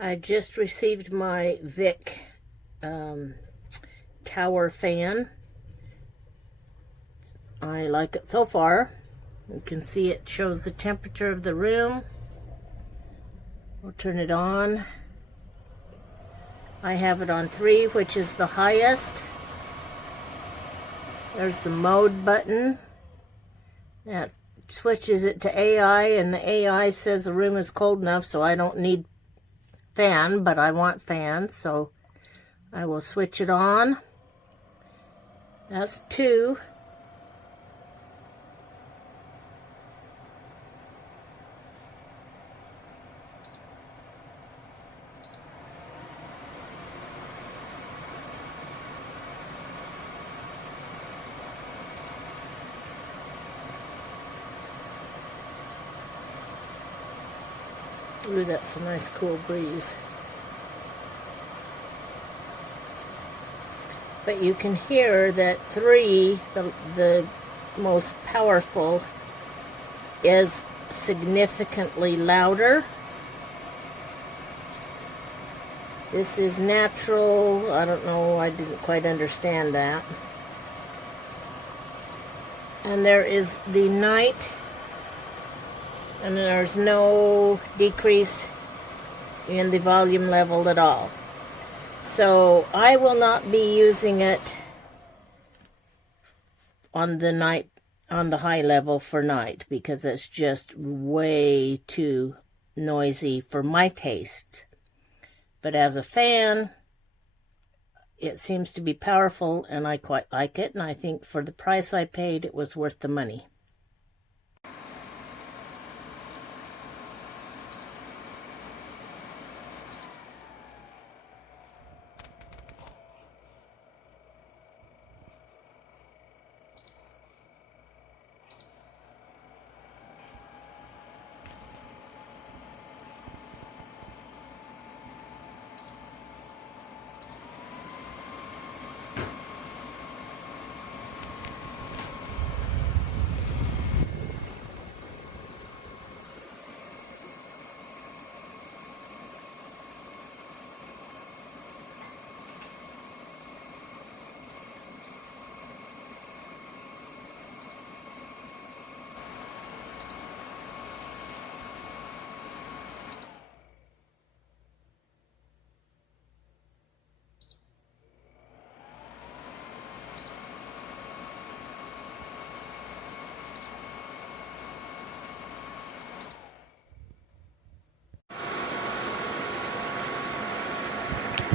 I just received my VCK tower fan. I like it so far. You can see it shows the temperature of the room. We'll turn it on. I have it on 3, which is the highest. There's the mode button. That switches it to AI, and the AI says the room is cold enough, so I don't need fan, but I want fan, so I will switch it on. That's 2. Ooh, that's a nice cool breeze. But you can hear that 3, the most powerful, is significantly louder. This is natural. I don't know, I didn't quite understand that. And there is the night, and there's no decrease in the volume level at all. So I will not be using it on the night, on the high level for night, because it's just way too noisy for my taste. But as a fan, it seems to be powerful, and I quite like it, and I think for the price I paid, it was worth the money.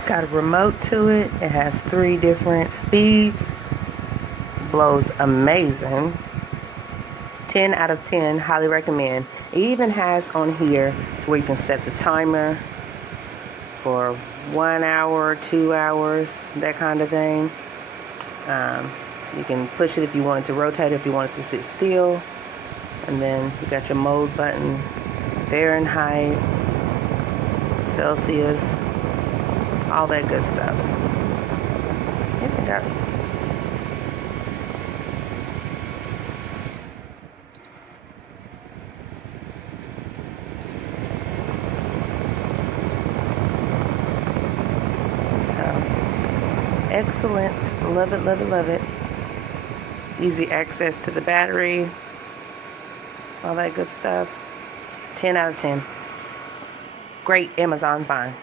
Got a remote to it. It has 3 different speeds. Blows amazing. 10 out of 10. Highly recommend. It even has on here where you can set the timer for 1 hour, 2 hours, that kind of thing. You can push it if you want it to rotate, if you want it to sit still. And then you got your mode button, Fahrenheit, Celsius, all that good stuff. Yeah, got it. So, excellent. Love it, love it, love it. Easy access to the battery, all that good stuff. 10 out of 10. Great Amazon find.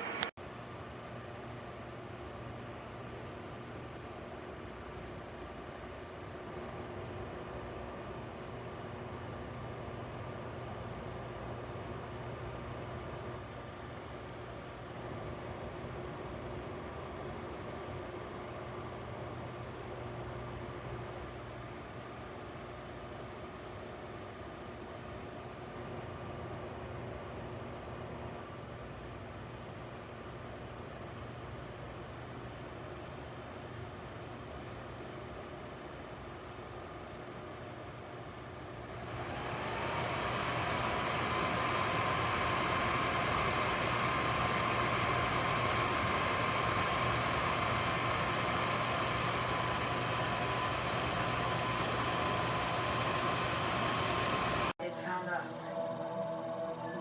It found us.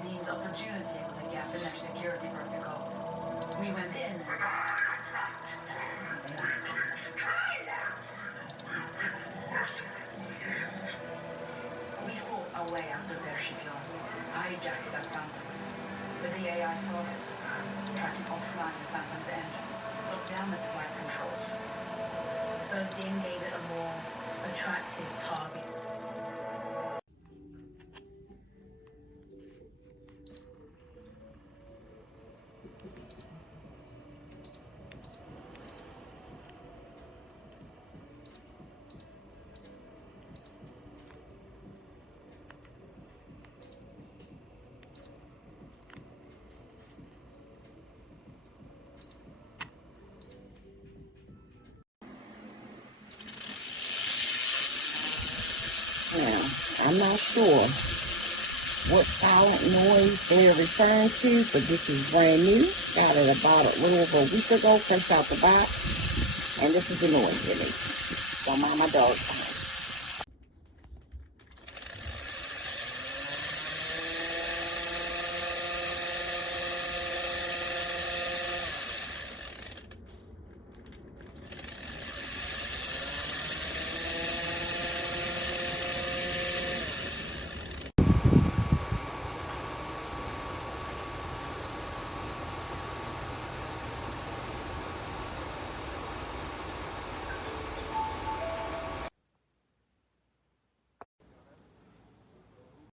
Dean's opportunity was a gap in their security protocols. with the AI forehead, tracking offline the Phantom's engines, locked down its flight controls. So Din gave it a more attractive target. Now, I'm not sure what silent noise they're referring to, but this is brand new. Got it about a little over a week ago, fresh out the box. And this is the noise in it. So, Mama Dog.